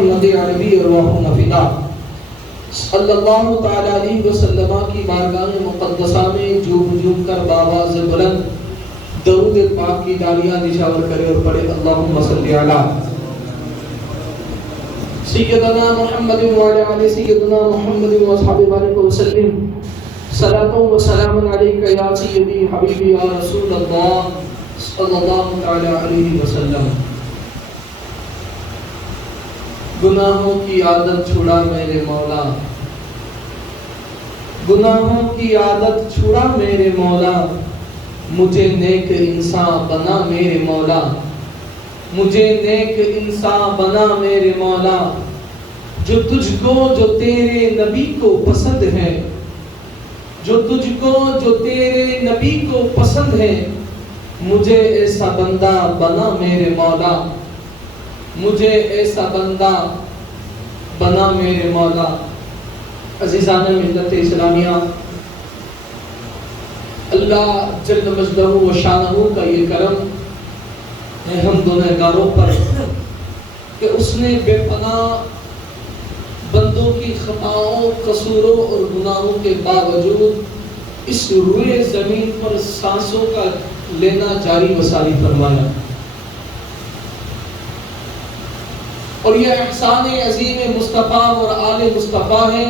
محمد عربی ارواح فدا صلی اللہ تعالی علیہ وسلم کی بارگاہ مقدسہ میں جھوم کر باواز بلند درود پاک کی ڈالیاں نچھاور کرے اور پڑھے اللہم صلی علی سیدنا محمد وعلی آل سیدنا محمد و اصحابہ بارک وسلم صلاۃ و سلام علیک یا سیدی حبیبی یا رسول اللہ صلی اللہ تعالی علیہ وسلم۔ گناہوں کی عادت چھڑا میرے مولا، گناہوں کی عادت چھڑا میرے مولا، مجھے نیک انسان بنا میرے مولا، مجھے نیک انسان بنا میرے مولا، جو تجھ کو جو تیرے نبی کو پسند ہے، جو تجھ کو جو تیرے نبی کو پسند ہے، مجھے ایسا بندہ بنا میرے مولا، مجھے ایسا بندہ بنا میرے مولا۔ عزیزان ملت اسلامیہ، اللہ جل مجدہ و شانہ کا یہ کرم ہے ہم گنہگاروں پر کہ اس نے بے پناہ بندوں کی خطاؤں، قصوروں اور گناہوں کے باوجود اس روئے زمین پر سانسوں کا لینا جاری و ساری فرمایا، اور یہ احسان عظیم مصطفیٰ اور آل مصطفیٰ ہے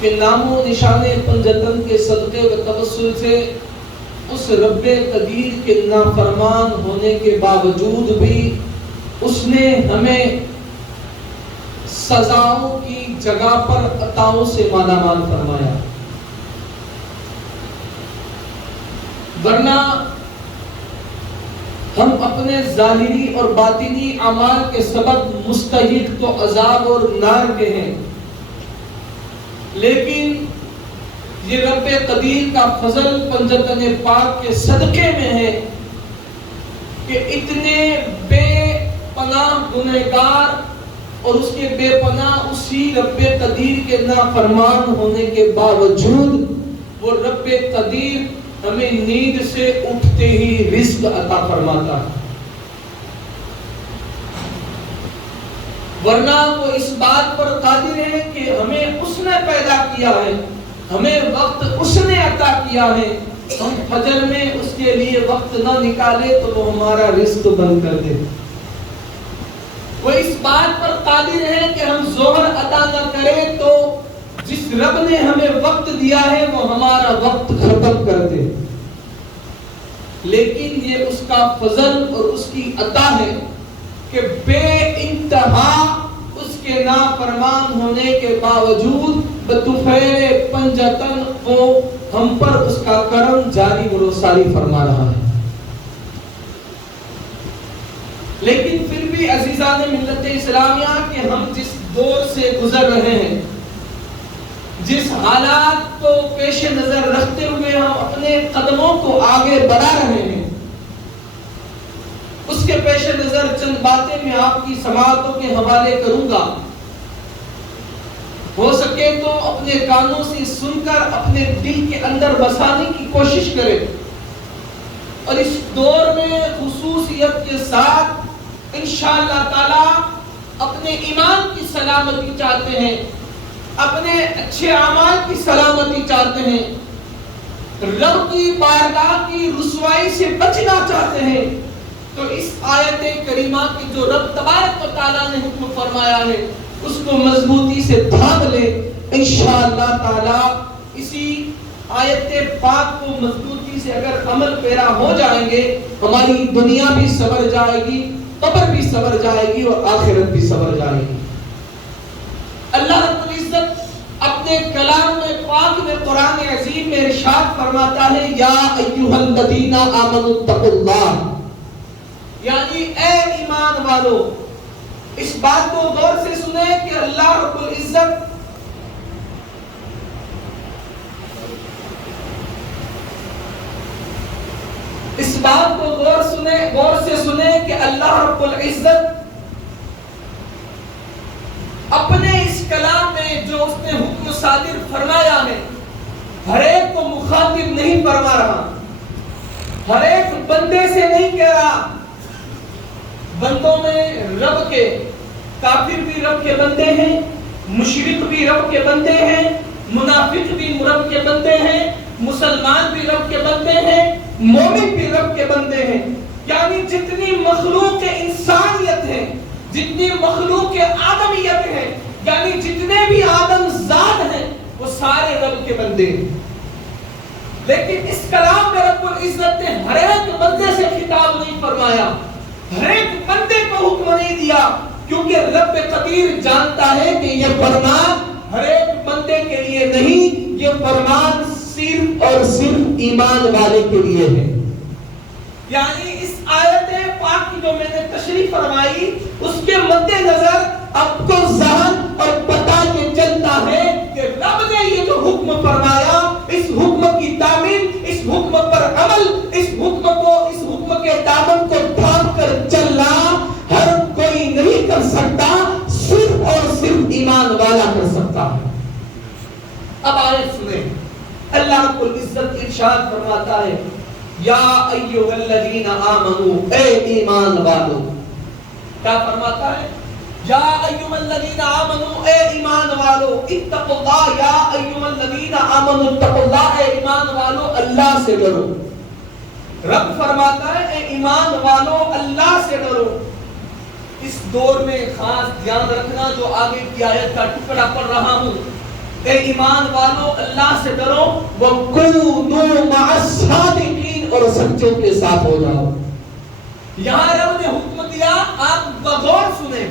کہ نام و نشان پنجتن کے صدقے و توسل سے اس رب قدیر کے نافرمان ہونے کے باوجود بھی اس نے ہمیں سزاؤں کی جگہ پر عطاؤں سے مالا مال فرمایا، ورنہ ہم اپنے ظاہری اور باطنی اعمال کے سبب مستحق تو عذاب اور نار کے ہیں، لیکن یہ رب قدیر کا فضل پنجتن پاک کے صدقے میں ہے کہ اتنے بے پناہ گنہگار اور اس کے بے پناہ اسی رب قدیر کے نافرمان ہونے کے باوجود وہ رب قدیر ہمیں نیند سے اٹھتے ہی رزق عطا فرماتا ہے، ورنہ وہ اس بات پر قادر ہے کہ ہمیں اس نے پیدا کیا ہے، ہمیں وقت اس نے عطا کیا ہے، ہم فجر میں اس کے لیے وقت نہ نکالے تو وہ ہمارا رزق بند کر دے، وہ اس بات پر قادر ہے کہ ہم ظہر ادا نہ کریں تو جس رب نے ہمیں وقت دیا ہے وہ ہمارا وقت ختم کر دے، لیکن یہ اس کا فضل اور اس کی عطا ہے کہ بے انتہا اس کے نافرمان ہونے کے باوجود بطفیل پنجتن کو ہم پر اس کا کرم جاری و ساری فرما رہا ہے۔ لیکن پھر بھی عزیزان ملت اسلامیہ کہ ہم جس دور سے گزر رہے ہیں، جس حالات کو پیش نظر رکھتے ہوئے ہم اپنے قدموں کو آگے بڑھا رہے ہیں، اس کے پیش نظر چند باتیں میں آپ کی سماعتوں کے حوالے کروں گا، ہو سکے تو اپنے کانوں سے سن کر اپنے دل کے اندر بسانے کی کوشش کریں، اور اس دور میں خصوصیت کے ساتھ انشاءاللہ تعالی اپنے ایمان کی سلامتی چاہتے ہیں، اپنے اچھے اعمال کی سلامتی چاہتے ہیں، رب کی بارگاہ کی رسوائی سے بچنا چاہتے ہیں، تو اس آیت کریمہ کی جو رب تبارک و تعالیٰ نے حکم فرمایا ہے اس کو مضبوطی سے تھام لے۔ انشاءاللہ تعالی اسی آیت پاک کو مضبوطی سے اگر عمل پیرا ہو جائیں گے، ہماری دنیا بھی سنور جائے گی، قبر بھی سنور جائے گی اور آخرت بھی سنور جائے گی۔ اللہ رب العزت اپنے کلام میں پاک میں قرآن عظیم میں ارشاد فرماتا ہے، یا ایھا الذین آمنوا اتقوا اللہ، یعنی اے ایمان والو، اس بات کو غور سے سنیں کہ اللہ رب العزت اس بات کو غور سے سنیں کہ اللہ رب العزت اپنے اس کلام میں جو اس نے حکم صادر فرمایا ہے ہر ایک کو مخاطب نہیں فرما رہا، ہر ایک بندے سے نہیں کہہ رہا، بندوں میں رب کے کافر بھی رب کے بندے ہیں، مشرک بھی رب کے بندے ہیں، منافق بھی رب کے بندے ہیں، مسلمان بھی رب کے بندے ہیں، مومن بھی رب کے بندے ہیں. یعنی جتنی مخلوق انسانیت ہے، جتنی مخلوق آدمیت ہے، یعنی جتنے بھی آدم زاد ہیں، وہ سارے رب کے بندے ہیں. لیکن اس کلام میں رب العزت نے ہر ایک بندے سے خطاب نہیں فرمایا، ہر ایک بندے کو حکم نہیں دیا، کیونکہ رب قدیر جانتا ہے کہ یہ فرمان ہر ایک بندے کے لیے نہیں، یہ فرمان صرف اور صرف ایمان والے کے لیے ہے. یعنی اس آیت پاک کی جو میں نے تشریح فرمائی، اس کے مد نظر اب کو ذہن اور پتہ کے چلتا ہے کہ رب نے یہ جو حکم فرمایا، اس حکم کی تعمیل، اس حکم پر عمل، اس حکم کے دامن کو تھام کر چلنا ہر کوئی نہیں کر سکتا، صرف اور صرف ایمان والا کر سکتا ہے. اب آیت سنیں، اللہ رب العزت ارشاد فرماتا ہے، یا ایھا الذین آمنوا، اے ایمان والو. کیا فرماتا ہے؟ یا ایھا الذین آمنوا، اے ایمان والو، اتقوا اللہ، یا ایھا الذین آمنوا اتقوا اللہ، اے ایمان والو اللہ سے ڈرو. رب فرماتا ہے اے ایمان والو اللہ سے ڈرو. اس دور میں خاص دھیان رکھنا، جو آگے کی آیت کا ٹکڑا پڑھ رہا ہوں، اے ایمان والو اللہ سے ڈرو، وَكُونُوا مَعَ الصَّادِقِينَ، اور سچوں کے ساتھ ہو جاؤ. یہاں رب نے حکم دیا، آپ بغور سنیں،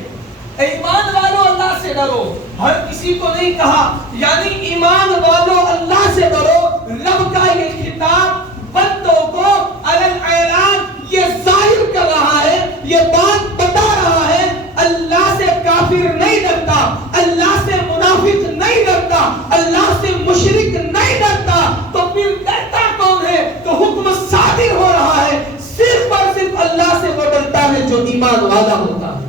اے ایمان والو اللہ سے ڈرو. ہر کسی کو نہیں کہا، یعنی ایمان والو اللہ سے ڈرو. رب کا یہ خطاب بندوں کو علی الاعلان یہ ظاہر کر رہا ہے، یہ بات بتا رہا ہے، اللہ سے کافر نہیں ڈرتا، اللہ سے منافق نہیں ڈرتا، اللہ سے مشرک نہیں ڈرتا. تو پھر ڈرتا کون ہے؟ تو حکم صادر ہو رہا ہے، صرف اور صرف اللہ سے وہ ڈرتا ہے جو ایمان والا ہوتا ہے،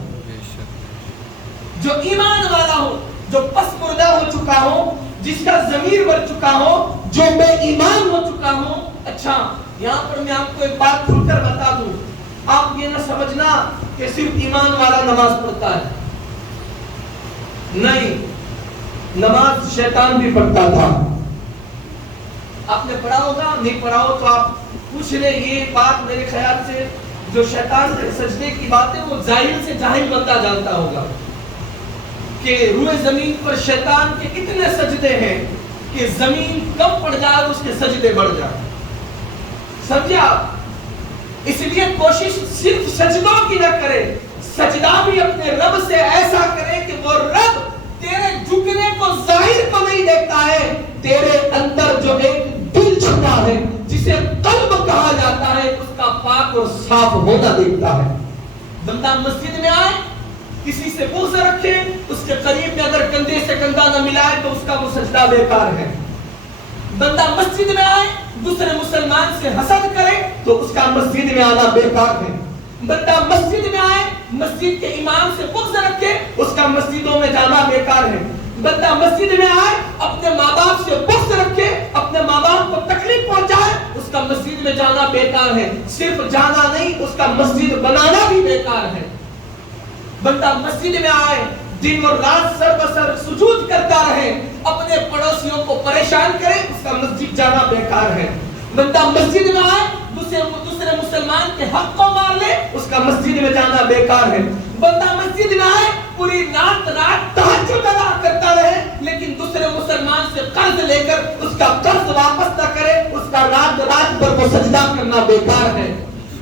جو ایمان والا ہو، جو پس مردہ ہو چکا ہو، جس کا ضمیر بڑھ چکا ہو، جو بے ایمان ہو چکا ہو. اچھا، یہاں پر میں آپ کو ایک بات کھل کر بتا دوں، آپ یہ نہ سمجھنا کہ صرف ایمان والا نماز پڑھتا ہے. نہیں، نماز شیطان بھی پڑھتا تھا. آپ نے پڑھا ہوگا، نہیں پڑھا ہو تو آپ پوچھ لیں. یہ بات میرے خیال سے جو شیطان کے سجدے کی بات ہے، وہ ظاہر سے جاہل بندہ جانتا ہوگا کہ روئے زمین پر شیطان کے اتنے سجدے ہیں کہ زمین کم پڑ جائے اس کے سجدے بڑھ جائے. سمجھے آپ؟ اس لیے کوشش صرف سجدوں کی نہ کرے، سجدہ بھی اپنے رب سے ایسا کرے کہ وہ رب تیرے جھکنے کو ظاہر کو نہیں دیکھتا ہے، تیرے اندر جو ایک دل چھپا ہے جسے قلب کہا جاتا ہے، اس کا پاک اور صاف ہونا دیکھتا ہے. بندہ مسجد میں آئے، کسی سے بغض رکھے، اس کے قریب میں اگر کندھے سے کندھا نہ ملائے تو اس کا وہ سجدہ بیکار ہے. بندہ مسجد میں آئے، دوسرے مسلمان سے حسد کرے تو اس کا مسجد میں آنا بیکار ہے. بندہ مسجد میں آئے، مسجد کے امام سے بغض رکھے، اس کا مسجدوں میں جانا بیکار ہے. بندہ مسجد میں آئے، اپنے ماں باپ سے بغض رکھے، اپنے ماں باپ کو تکلیف پہنچائے، اس کا مسجد میں جانا بیکار ہے. صرف جانا نہیں، اس کا مسجد بنانا بھی بیکار ہے. بندہ مسجد میں آئے، دن اور رات سر بسر سجود کرتا رہے، اپنے پڑوسیوں کو پریشان کرے، اس کا مسجد جانا بیکار ہے. بندہ مسجد میں آئے، دوسرے مسلمان کے حق کو مار لے، اس کا مسجد میں جانا بیکار ہے. بندہ مسجد میں آئے، پوری رات تہجد ادا کرتا رہے، لیکن دوسرے مسلمان سے قرض لے کر اس کا قرض واپس نہ کرے، اس کا رات پر وہ سجدہ کرنا بیکار ہے.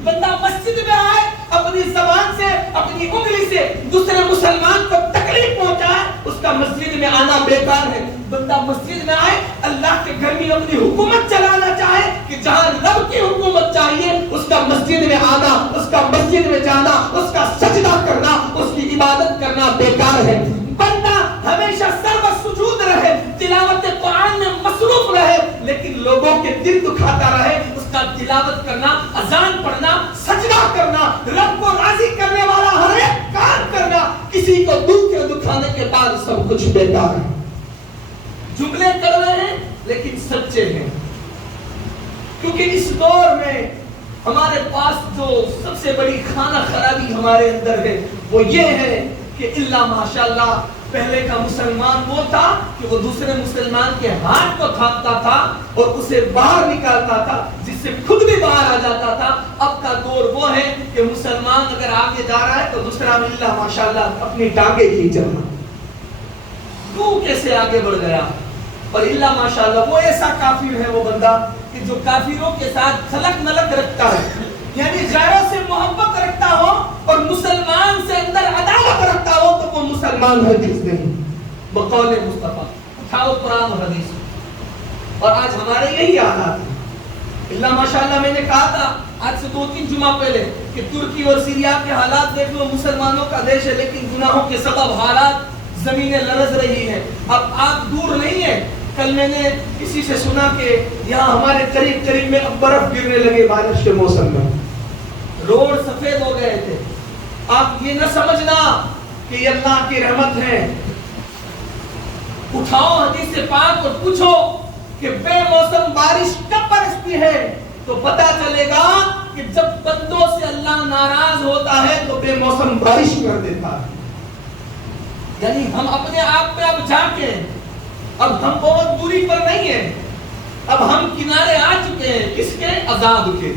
بندہ مسجد میں آئے، اپنی زبان سے، اپنی انگلی سے دوسرے مسلمان کو تکلیف پہنچائے، اس کا مسجد میں آنا بیکار ہے. بندہ مسجد میں آئے، اللہ کے گھر میں اپنی حکومت چلانا چاہے کہ جہاں رب کی حکومت چاہیے، اس کا مسجد میں آنا، اس کا مسجد میں جانا، اس کا سجدہ کرنا، اس کی عبادت کرنا بیکار ہے. بندہ ہمیشہ سر سجود رہے، تلاوت قرآن میں مصروف رہے، لیکن لوگوں کے دل دکھاتا رہے، اس کا تلاوت کرنا، اذان پڑھنا، سجدہ کرنا، رب کو راضی کرنے والا ہر ایک کام کرنا، کسی کو دکھانے کے بعد سب کچھ بیکار ہے. جملے کر رہے ہیں لیکن سچے ہیں، کیونکہ اس دور میں ہمارے پاس جو سب سے بڑی خانہ خرابی ہمارے اندر ہے وہ یہ ہے کہ اللہ ماشاءاللہ پہلے کا مسلمان وہ تھا کہ وہ دوسرے مسلمان کے ہاتھ کو تھامتا تھا اور اسے باہر نکالتا تھا جس سے خود بھی باہر آ جاتا تھا. اب کا دور وہ ہے کہ مسلمان اگر آگے جا رہا ہے تو دوسرا اللہ ماشاءاللہ اپنی ٹانگیں کھینچ رہا. تو کیسے آگے بڑھ گیا؟ اور اللہ ماشاءاللہ وہ ایسا کافر ہے وہ بندہ کہ جو کافروں کے ساتھ خلق ملق رکھتا ہے، یعنی غیروں سے محبت رکھتا ہو اور مسلمان سے اندر عداوت رکھتا ہو تو وہ مسلمان حدیث نہیں بقول مصطفیٰ. اٹھاؤ قرآن و حدیث. اور آج ہمارے یہی حالات ہیں. اللہ ماشاءاللہ میں نے کہا تھا آج سے 2-3 جمعہ پہلے کہ ترکی اور سیریا کے حالات دیکھ لو، مسلمانوں کا دیش ہے لیکن گناہوں کے سبب حالات زمینیں لرز رہی ہیں. اب آپ دور نہیں ہیں. کل میں نے کسی سے سنا کہ یہاں ہمارے قریب میں اب برف گرنے لگے بارش کے موسم میں، روڈ سفید ہو گئے تھے. آپ یہ نہ سمجھنا کہ یہ اللہ کی رحمت ہے. اٹھاؤ حدیث پاک اور پوچھو کہ بے موسم بارش کب برستی ہے تو پتا چلے گا کہ جب بندوں سے اللہ ناراض ہوتا ہے تو بے موسم بارش کر دیتا ہے. یعنی ہم اپنے آپ پہ اب جا کے اب ہم بہت دوری پر نہیں ہیں، اب ہم کنارے آ چکے ہیں. کس کے؟ عذاب کے.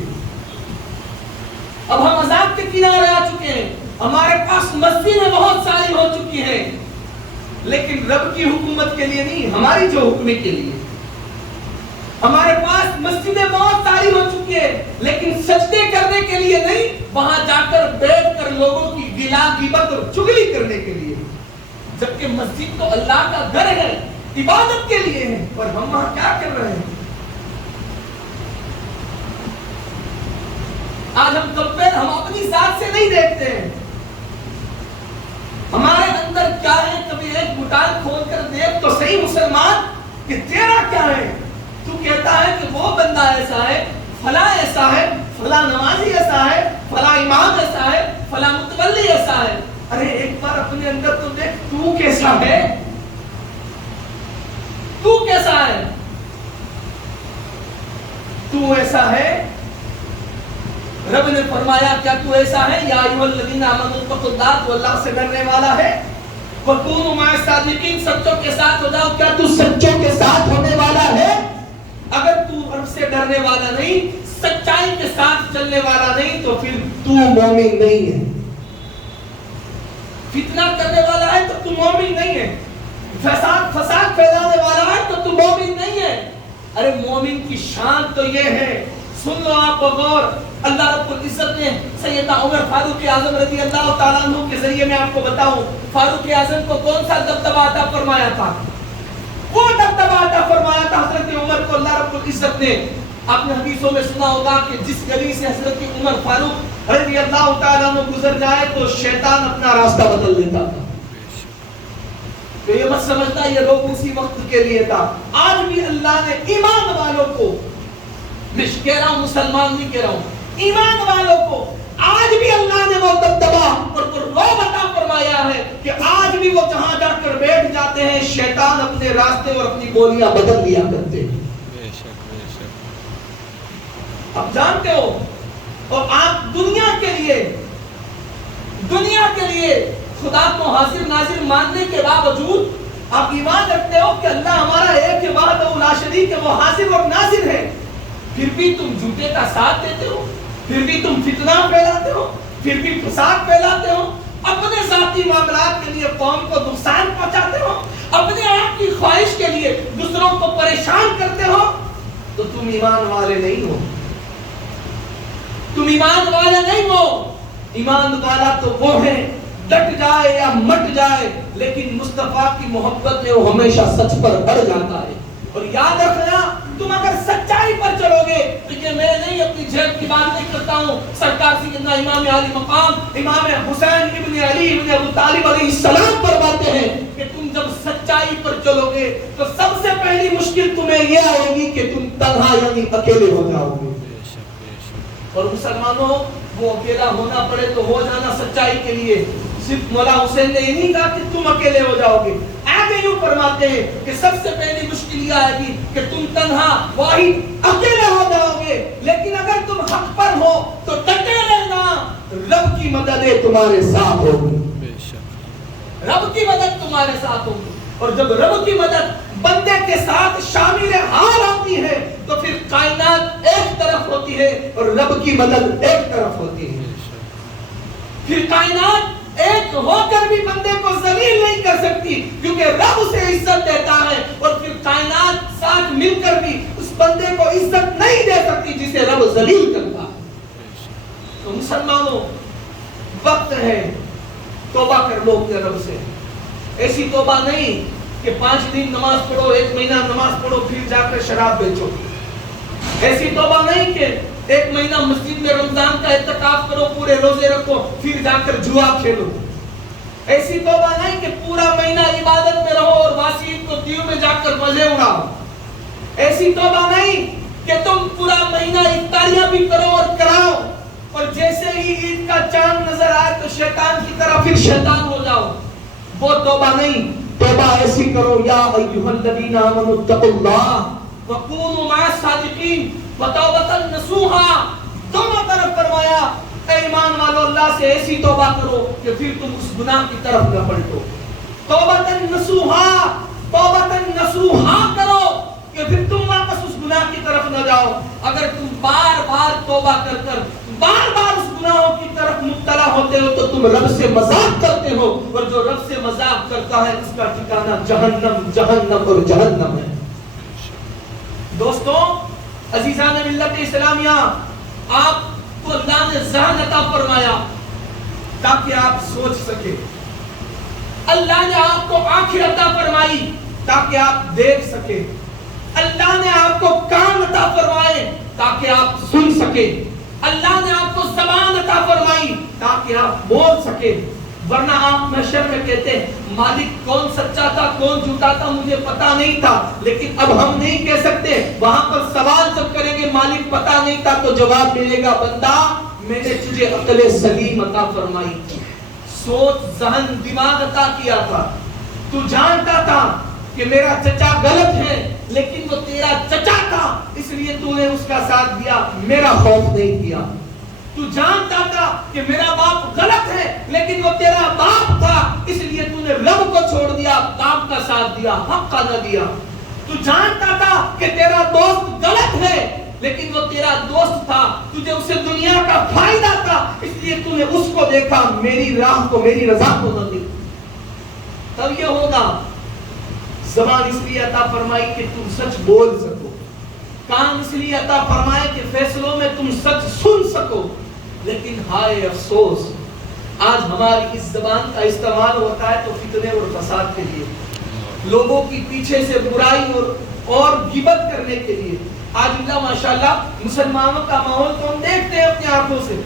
اب ہم عذاب کے کنارے آ چکے ہیں. ہمارے پاس مسجدیں بہت ساری ہو چکی ہیں لیکن رب کی حکومت کے لیے نہیں، ہماری جو حکمی کے لیے. ہمارے پاس مسجدیں بہت ساری ہو چکی ہیں لیکن سجدے کرنے کے لیے نہیں، وہاں جا کر بیٹھ کر لوگوں کی گلا غیبت اور چغلی کرنے کے لیے. جبکہ مسجد تو اللہ کا گھر ہے، عبادت کے لیے ہے. اور ہم وہاں کیا کر رہے ہیں؟ آج ہم کمپیر ہم اپنی ذات سے نہیں دیکھتے ہیں. ہمارے اندر کیا ہے؟ کبھی ایک بٹال کھول کر دیکھ تو صحیح مسلمان کہ تیرا کیا ہے. تو کہتا ہے کہ وہ بندہ ایسا ہے، فلاں ایسا ہے، فلاں نمازی ایسا ہے، فلاں امام ایسا ہے، فلاں متولی ایسا ہے. ارے ایک بار اپنے اندر تو دیکھ تو کیسا ہے، تو کیسا ہے. تو ایسا ہے. رب نے فرمایا کیا تو ایسا ہے؟ یا ایھا الذین آمنوا اتقوا اللہ، تو اللہ سے ڈرنے والا ہے. وکونوا مع الصادقین، سچوں کے ساتھ ہو جاؤ. کیا تو سچوں کے ساتھ ہونے والا ہے؟ اگر تو رب سے ڈرنے والا نہیں، سچائی کے ساتھ چلنے والا نہیں تو پھر تو مومن نہیں ہے. فتنہ کرنے والا ہے تو تو مومن نہیں ہے. فساد پھیلانے والا ہے تو تو مومن نہیں ہے. ارے مومن کی شان تو یہ ہے، سن لو آپ غور. اللہ رب العزت نے سیدنا عمر فاروق اعظم رضی اللہ تعالیٰ عنہ کے ذریعے میں آپ کو بتاؤں فاروق اعظم کو کون سا دبدبہ عطا فرمایا تھا؟ وہ دبدبہ عطا فرمایا تھا حضرت عمر کو اللہ رب العزت نے. آپ نے حدیثوں میں سنا ہوگا کہ جس گلی سے حضرت عمر فاروق رضی اللہ تعالیٰ عنہ گزر جائے تو شیطان اپنا راستہ بدل دیتا تھا. تو یہ مت سمجھتا یہ لوگ اسی وقت کے لیے تھا. آج بھی اللہ نے ایمان والوں کو، میں کہہ رہا ہوں مسلمان نہیں کہہ رہا ہوں، ایمان والوں کو آج بھی اللہ نے وہ دبدبہ اور وہ رعب عطا فرمایا ہے کہ آج بھی وہ جہاں جا کر بیٹھ جاتے ہیں شیطان اپنے راستے اور اپنی گولیاں بدل دیا کرتے ہیں. آپ جانتے ہو. اور آپ دنیا کے لیے خدا کو حاضر ناظر ماننے کے باوجود آپ ایمان رکھتے ہو کہ اللہ ہمارا ایک ہے، وحدہ لا شریک ہے، وہ حاضر اور ناظر ہے. پھر بھی تم جھوٹے کا ساتھ دیتے ہو، پھر بھی تم فتنہ پھیلاتے ہو، پھر بھی فساد پھیلاتے ہو، اپنے ذاتی معاملات کے لیے قوم کو نقصان پہنچاتے ہو، اپنے آپ کی خواہش کے لیے دوسروں کو پریشان کرتے ہو. تو تم ایمان والے نہیں ہو. تم ایمان والے نہیں ہو. ایمان والا تو وہ ہے ڈٹ جائے یا مٹ جائے لیکن مصطفیٰ کی محبت میں وہ ہمیشہ سچ پر اڑ جاتا ہے. اور یاد رکھنا تم اگر سچائی پر چلو گے تو یہ میں نہیں اپنی جیب کی بات نہیں کرتا ہوں. سرکار سیدنا امام علی مقام امام حسین ابن علی ابن ابو طالب علیہ السلام فرماتے ہیں کہ تم جب سچائی پر چلو گے تو سب سے پہلی مشکل تمہیں یہ آئے گی کہ تم تنہا یعنی اکیلے ہو جاؤ گے. اور مسلمانوں وہ اکیلا ہونا پڑے تو ہو جانا سچائی کے لیے. صرف مولا حسین نے یہ نہیں کہا کہ تم اکیلے ہو جاؤ گے، آگے یوں فرماتے ہیں کہ سب سے پہلی مشکل یہ آئے گی کہ تم تنہا واحد اکیلے ہو جاؤ گے، لیکن اگر تم حق پر ہو تو ڈٹے رہنا، رب کی مدد تمہارے ساتھ ہوگی، رب کی مدد تمہارے ساتھ ہوگی۔ اور جب رب کی مدد بندے کے ساتھ شامل حال ہوتی ہے تو پھر کائنات ایک طرف ہوتی ہے اور رب کی مدد ایک طرف ہوتی ہے۔ پھر کائنات ایک ہو کر بھی بندے کو ذلیل نہیں کر سکتی، کیونکہ رب اسے عزت دیتا ہے، اور پھر کائنات ساتھ مل کر بھی اس بندے کو عزت نہیں دے سکتی جسے رب ذلیل کرتا ہے۔ تو مسلمانوں، وقت ہے توبہ کر لو اپنے رب سے۔ ایسی توبہ نہیں کہ 5 دن نماز پڑھو، 1 مہینہ نماز پڑھو، پھر جا کر شراب بیچو۔ ایسی توبہ نہیں کہ 1 مہینہ مسجد میں رمضان کا اعتکاف کرو، پورے روزے رکھو، پھر جا کر جوا کھیلو۔ ایسی توبہ نہیں کہ پورا مہینہ عبادت میں رہو اور واسعید کو دیو میں جا کر مزے اڑاؤ۔ ایسی توبہ نہیں کہ تم پورا مہینہ افطاریاں بھی کرو اور کراؤ، اور جیسے ہی عید کا چاند نظر آئے تو شیطان کی طرح پھر شیطان ہو جاؤ۔ وہ توبہ نہیں۔ توبہ ایسی کرو، یا ایھا الذین آمنوا اتقوا اللہ وکونوا مع الصادقین وتوبۃ نصوحا۔ دونوں طرف فرمایا اے ایمان والو، اللہ سے ایسی توبہ کرو کہ پھر تم اس گناہ کی طرف نہ پلٹو۔ توبۃ نصوحا، توبۃ نصوحا کرو کہ پھر تم واپس اس گناہ کی طرف نہ جاؤ۔ اگر تم بار بار توبہ کر کر بار بار اس گناہوں کی طرف مبتلا ہوتے ہو تو تم رب سے مذاق کرتے ہو، اور جو رب سے مذاق کرتا ہے اس کا ٹھکانہ جہنم، جہنم اور جہنم ہے۔ دوستوں، عزیزان ملت اسلامیہ، آپ کو اللہ نے ذہن عطا فرمایا تاکہ آپ سوچ سکیں۔ اللہ نے آپ کو آنکھیں عطا فرمائی تاکہ آپ دیکھ سکیں۔ اللہ نے آپ کو کان عطا فرمائے تاکہ آپ سن سکیں۔ اللہ نے آپ کو زبان عطا فرمائی تاکہ آپ بول سکیں، ورنہ آپ محشر میں کہتے ہیں مالک کون سچا تھا کون جھوٹا تھا مجھے پتا نہیں تھا، لیکن اب ہم نہیں کہہ سکتے۔ وہاں پر سوال جب کریں گے مالک پتا نہیں تھا تو جواب ملے گا بندہ میں نے تجھے عقل سلیم عطا فرمائی، سوچ ذہن دماغ عطا کیا تھا، تو جانتا تھا کہ میرا چچا غلط ہے لیکن وہ تیرا چچا تھا اس لیے تو نے اس کا ساتھ دیا، میرا خوف نہیں کیا۔ تو جانتا تھا کہ میرا باپ غلط ہے لیکن وہ تیرا باپ تھا اس لیے تو نے رب کو چھوڑ دیا، باپ کا ساتھ دیا، حق کا نہ دیا۔ تو جانتا تھا کہ تیرا دوست غلط ہے لیکن وہ تیرا دوست تھا، تجھے اسے دنیا کا فائدہ تھا اس لیے تو نے اس کو دیکھا، میری راہ کو میری رضا کو نہ دیکھا۔ تب یہ ہوگا۔ زبان اس لیے عطا فرمائی کہ تم سچ بول سکو، کان اس لیے عطا فرمائے کہ فیصلوں میں تم سچ سن سکو، لیکن ہائے افسوس آج ہماری اس زبان کا استعمال ہوتا ہے تو فتنے اور فساد کے لیے، لوگوں کی پیچھے سے برائی اور غیبت کرنے کے لیے۔ آج اللہ ماشاءاللہ مسلمانوں کا ماحول تو ہم دیکھتے ہیں اپنی آنکھوں سے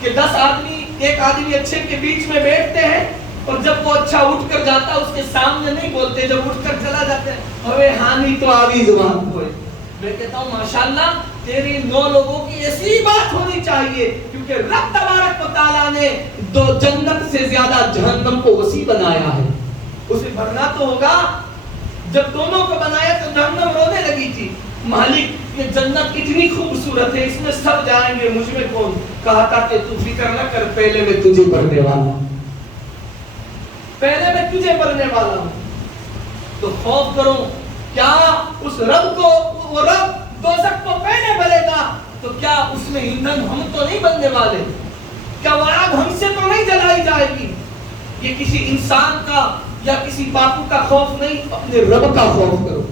کہ 10 آدمی ایک آدمی اچھے کے بیچ میں بیٹھتے ہیں اور جب وہ اچھا اٹھ کر جاتا ہے اس کے سامنے نہیں بولتے، جب اٹھ کر چلا جاتے ہیں اوے ہانی تو آوی زبان کوئی۔ میں کہتا ہوں ماشاءاللہ تیری 9 لوگوں کی ایسی بات ہونی چاہیے، کیونکہ رب تبارک و تعالیٰ نے دو جنت سے زیادہ جہنم کو وسیع بنایا ہے، اسے بھرنا تو ہوگا۔ جب دونوں کو بنایا تو جہنم رونے لگی تھی، مالک یہ جنت اتنی خوبصورت ہے اس میں سب جائیں گے مجھ میں کون؟ کہا تھا کہ تو فکر نہ کر، پہلے میں تجھے بھرنے والا ہوں، پہلے میں تجھے بھرنے والا ہوں۔ تو خوف کرو، کیا اس رب کو، وہ رب دوزخ کو پہلے بھرے گا تو کیا اس میں ایندھن ہم تو نہیں بننے والے؟ کیا وہ آگ ہم سے تو نہیں جلائی جائے گی؟ یہ کسی انسان کا یا کسی باپو کا خوف نہیں، اپنے رب کا خوف کرو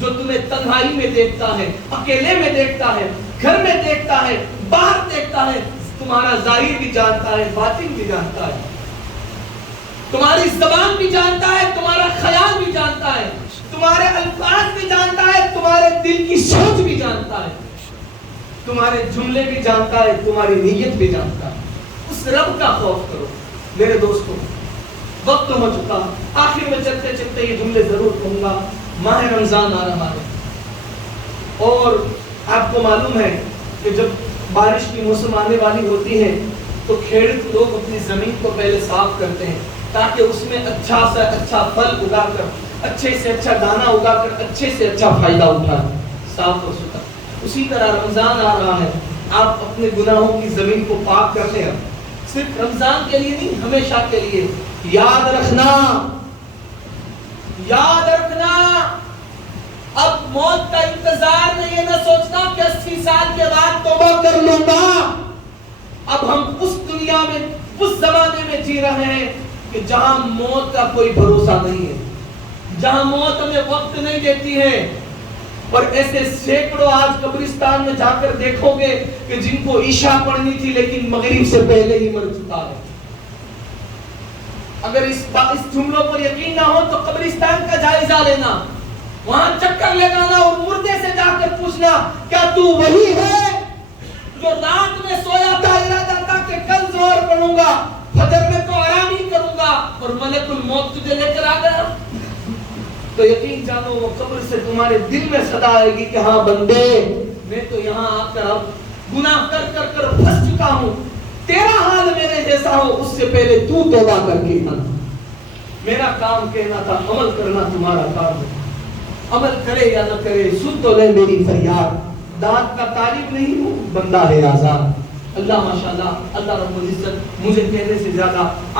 جو تمہیں تنہائی میں دیکھتا ہے، اکیلے میں دیکھتا ہے، گھر میں دیکھتا ہے، باہر دیکھتا ہے، تمہارا ظاہر بھی جانتا ہے، باطن بھی جانتا ہے، تمہاری زبان بھی جانتا ہے، تمہارا خیال بھی جانتا ہے، تمہارے الفاظ بھی جانتا ہے، تمہارے دل کی سوچ بھی جانتا ہے، تمہارے جملے بھی جانتا ہے، تمہاری نیت بھی جانتا ہے۔ اس رب کا خوف کرو۔ میرے دوستوں وقت ہو چکا، آخر میں چلتے چلتے یہ جملے ضرور کہوں گا۔ ماہ رمضان آ رہا ہے اور آپ کو معلوم ہے کہ جب بارش کی موسم آنے والی ہوتی ہے تو کھیڑ لوگ اپنی زمین کو پہلے صاف کرتے ہیں، تاکہ اس میں اچھا سے اچھا پھل اگا کر، اچھے سے اچھا دانا اگا کر اچھے سے اچھا فائدہ اٹھائے، صاف اور ستھرا۔ اسی طرح رمضان آ رہا ہے، آپ اپنے گناہوں کی زمین کو پاک کرتے ہیں، صرف رمضان کے لیے نہیں، ہمیشہ کے لیے۔ یاد رکھنا، یاد رکھنا، اب موت کا انتظار نہیں، یہ نہ سوچنا کہ 80 سال کے بعد توبہ کر لوں گا۔ اب ہم اس دنیا میں، اس زمانے میں جی رہے ہیں کہ جہاں موت کا کوئی بھروسہ نہیں ہے، جہاں موت ہمیں وقت نہیں دیتی ہے، اور ایسے سینکڑوں آج قبرستان میں جا کر دیکھو گے کہ جن کو عشاء پڑھنی تھی لیکن مغرب سے پہلے ہی مر چکا ہے۔ اگر اس جملوں پر یقین نہ ہو تو قبرستان کا جائزہ لینا، وہاں چکر لگانا اور مردے سے جا کر پوچھنا، کیا تو وہی ہے جو رات میں سویا تھا ارادہ تھا کہ کل ظہر پڑھوں گا، فجر میں تو آرام ہی کروں گا، اور ملک الموت تجھے لے کر آ گیا؟ تو یقین جانو وہ قبر سے تمہارے دل میں صدا آئے گی کہ ہاں بندے، میں تو یہاں آ کر اب گناہ کر کر کر پھنس چکا ہوں، تیرا حال میرے جیسا ہو، اس سے پہلے تو توبہ کر کے آنا۔ میرا کام کہنا تھا، عمل کرنا تمہارا کام ہے۔ عمل کرے یا نہ کرے، سن تو لے میری فریاد، داد کا طالب نہیں ہوں، بندہ ہے آزاد۔ اللہ ماشاءاللہ، اللہ رب العزت مجھے کہنے سے زیادہ